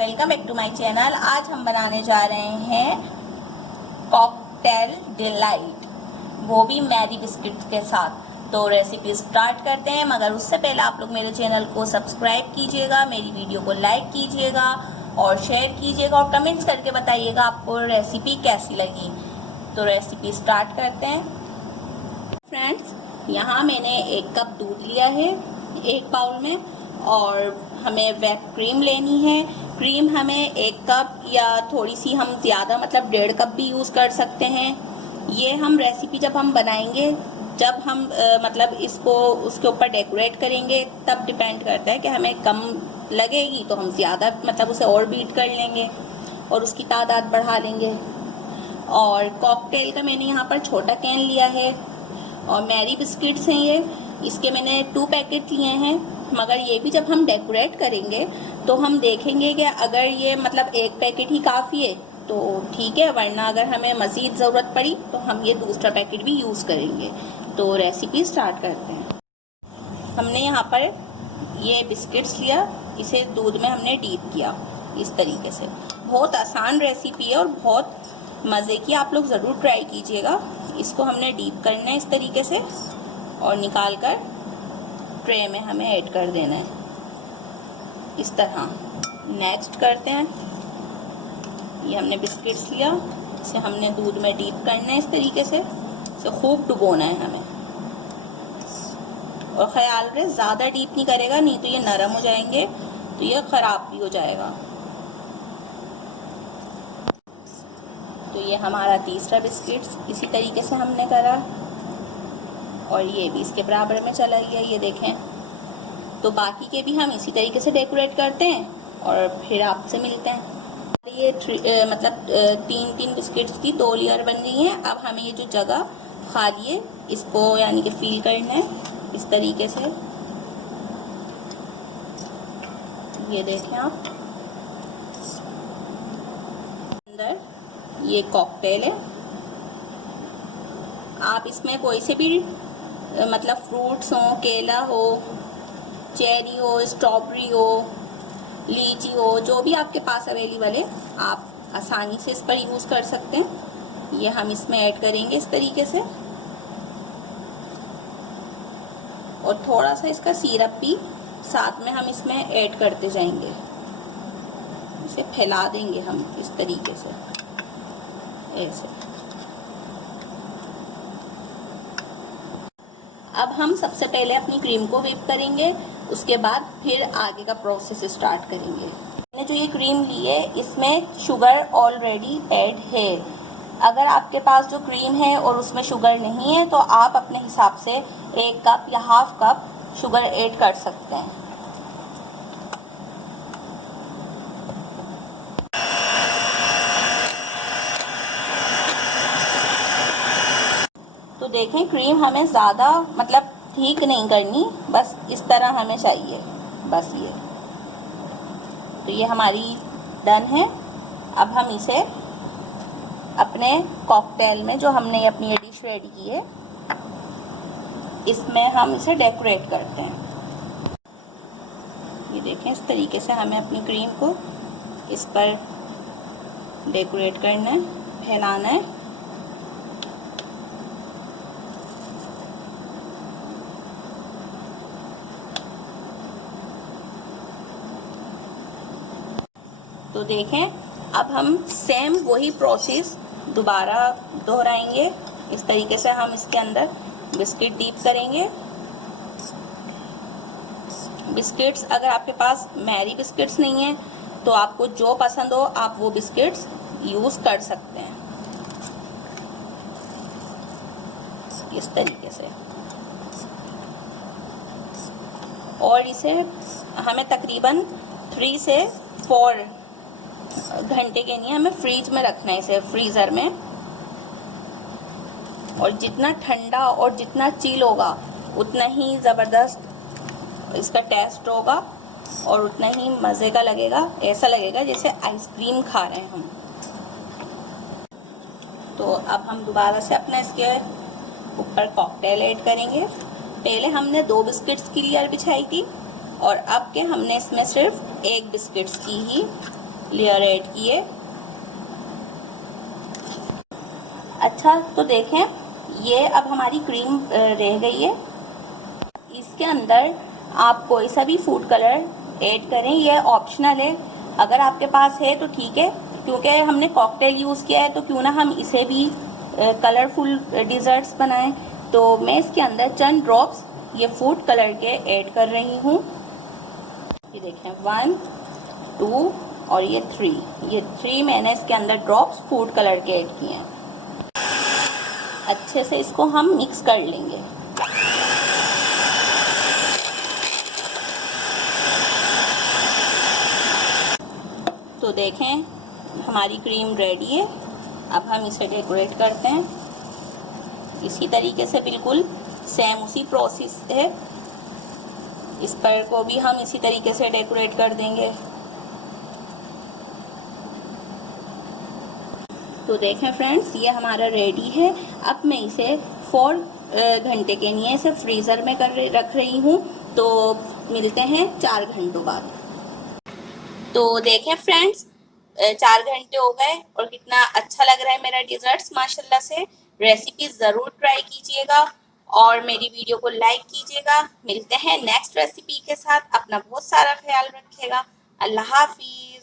Welcome back to my channel. आज हम बनाने जा रहे हैं कॉकटेल डिलाइट, वो भी मैरी बिस्किट के साथ। तो रेसिपी स्टार्ट करते हैं, मगर उससे पहले आप लोग मेरे चैनल को सब्सक्राइब कीजिएगा, मेरी वीडियो को लाइक कीजिएगा और शेयर कीजिएगा और कमेंट्स करके बताइएगा आपको रेसिपी कैसी लगी। तो रेसिपी स्टार्ट करते हैं। फ्रेंड्स, यहाँ मैंने 1 कप दूध लिया है 1 बाउल में, और हमें व्हिप क्रीम लेनी है। क्रीम हमें 1 कप या थोड़ी सी हम ज़्यादा मतलब 1.5 कप भी यूज़ कर सकते हैं। ये हम रेसिपी जब हम बनाएंगे, जब हम मतलब इसको उसके ऊपर डेकोरेट करेंगे, तब डिपेंड करता है कि हमें कम लगेगी तो हम ज़्यादा मतलब उसे और बीट कर लेंगे और उसकी तादाद बढ़ा लेंगे। और कॉकटेल का मैंने यहाँ पर छोटा कैन लिया है और मैरी बिस्किट्स हैं ये, इसके मैंने 2 पैकेट लिए हैं। मगर ये भी जब हम डेकोरेट करेंगे तो हम देखेंगे कि अगर ये मतलब 1 पैकेट ही काफ़ी है तो ठीक है, वरना अगर हमें मज़ीद ज़रूरत पड़ी तो हम ये दूसरा पैकेट भी यूज़ करेंगे। तो रेसिपी स्टार्ट करते हैं। हमने यहाँ पर ये बिस्किट्स लिया, इसे दूध में हमने डीप किया इस तरीके से। बहुत आसान रेसिपी है और बहुत मज़े की, आप लोग ज़रूर ट्राई कीजिएगा। इसको हमने डीप करना है इस तरीके से और निकाल कर ट्रे में हमें ऐड कर देना है इस तरह। नेक्स्ट करते हैं, ये हमने बिस्किट्स लिया, इसे हमने दूध में डीप करना है इस तरीके से, इसे खूब डुबोना है हमें। और ख्याल रहे ज़्यादा डीप नहीं करेगा, नहीं तो ये नरम हो जाएंगे तो ये ख़राब भी हो जाएगा। तो ये हमारा तीसरा बिस्किट्स इसी तरीके से हमने करा और ये भी इसके बराबर में चला गया, ये देखें। तो बाकी के भी हम इसी तरीके से डेकोरेट करते हैं और फिर आपसे मिलते हैं। ये मतलब 3 बिस्किट्स की 2 लेयर बन गई हैं। अब हमें ये जो जगह खाली है इसको यानी कि फिल करना है इस तरीके से। ये देखें आप, अंदर ये कॉकटेल है। आप इसमें कोई से भी मतलब फ्रूट्स हो, केला हो, चेरी हो, स्ट्रॉबेरी हो, लीची हो, जो भी आपके पास अवेलेबल है आप आसानी से इस पर यूज़ कर सकते हैं। ये हम इसमें ऐड करेंगे इस तरीके से और थोड़ा सा इसका सिरप भी साथ में हम इसमें ऐड करते जाएंगे। इसे फैला देंगे हम इस तरीके से ऐसे। अब हम सबसे पहले अपनी क्रीम को व्हिप करेंगे, उसके बाद फिर आगे का प्रोसेस स्टार्ट करेंगे। मैंने जो ये क्रीम ली है इसमें शुगर ऑलरेडी ऐड है। अगर आपके पास जो क्रीम है और उसमें शुगर नहीं है तो आप अपने हिसाब से 1 कप या ½ कप शुगर ऐड कर सकते हैं। तो देखें, क्रीम हमें ज़्यादा मतलब ठीक नहीं करनी, बस इस तरह हमें चाहिए, बस ये। तो ये हमारी डन है। अब हम इसे अपने कॉकटेल में, जो हमने अपनी ये डिश रेडी की है, इसमें हम इसे डेकोरेट करते हैं। ये देखें, इस तरीके से हमें अपनी क्रीम को इस पर डेकोरेट करना है, फैलाना है। तो देखें, अब हम सेम वही प्रोसेस दोबारा दोहराएंगे। इस तरीके से हम इसके अंदर बिस्किट डीप करेंगे। बिस्किट्स अगर आपके पास मैरी बिस्किट्स नहीं है तो आपको जो पसंद हो आप वो बिस्किट्स यूज़ कर सकते हैं इस तरीके से। और इसे हमें तकरीबन 3 से 4 घंटे के लिए हमें फ्रीज में रखना है, इसे फ्रीज़र में। और जितना ठंडा और जितना चिल होगा उतना ही ज़बरदस्त इसका टेस्ट होगा और उतना ही मज़े का लगेगा। ऐसा लगेगा जैसे आइसक्रीम खा रहे हैं हम। तो अब हम दोबारा से अपना इसके ऊपर कॉकटेल ऐड करेंगे। पहले हमने 2 बिस्किट्स की लेयर बिछाई थी और अब के हमने इसमें सिर्फ 1 बिस्किट्स की ही लेयर ऐड किए। अच्छा, तो देखें ये अब हमारी क्रीम रह गई है। इसके अंदर आप कोई सा भी फूड कलर ऐड करें, ये ऑप्शनल है। अगर आपके पास है तो ठीक है, क्योंकि हमने कॉकटेल यूज़ किया है तो क्यों ना हम इसे भी कलरफुल डिज़र्ट्स बनाएं। तो मैं इसके अंदर चंद ड्रॉप्स ये फूड कलर के ऐड कर रही हूँ। ये देखें 1 2 और ये 3 मैंने इसके अंदर ड्रॉप्स फूड कलर के ऐड किए हैं। अच्छे से इसको हम मिक्स कर लेंगे। तो देखें हमारी क्रीम रेडी है। अब हम इसे डेकोरेट करते हैं। इसी तरीके से बिल्कुल सेम उसी प्रोसेस है। इस पर को भी हम इसी तरीके से डेकोरेट कर देंगे। तो देखें फ्रेंड्स, ये हमारा रेडी है। अब मैं इसे 4 घंटे के लिए इसे फ्रीज़र में रख रही हूँ। तो मिलते हैं 4 घंटों बाद। तो देखें फ्रेंड्स, 4 घंटे हो गए और कितना अच्छा लग रहा है मेरा डिज़र्ट्स माशाल्लाह से। रेसिपी ज़रूर ट्राई कीजिएगा और मेरी वीडियो को लाइक कीजिएगा। मिलते हैं नेक्स्ट रेसिपी के साथ। अपना बहुत सारा ख्याल रखिएगा। अल्लाह हाफिज़।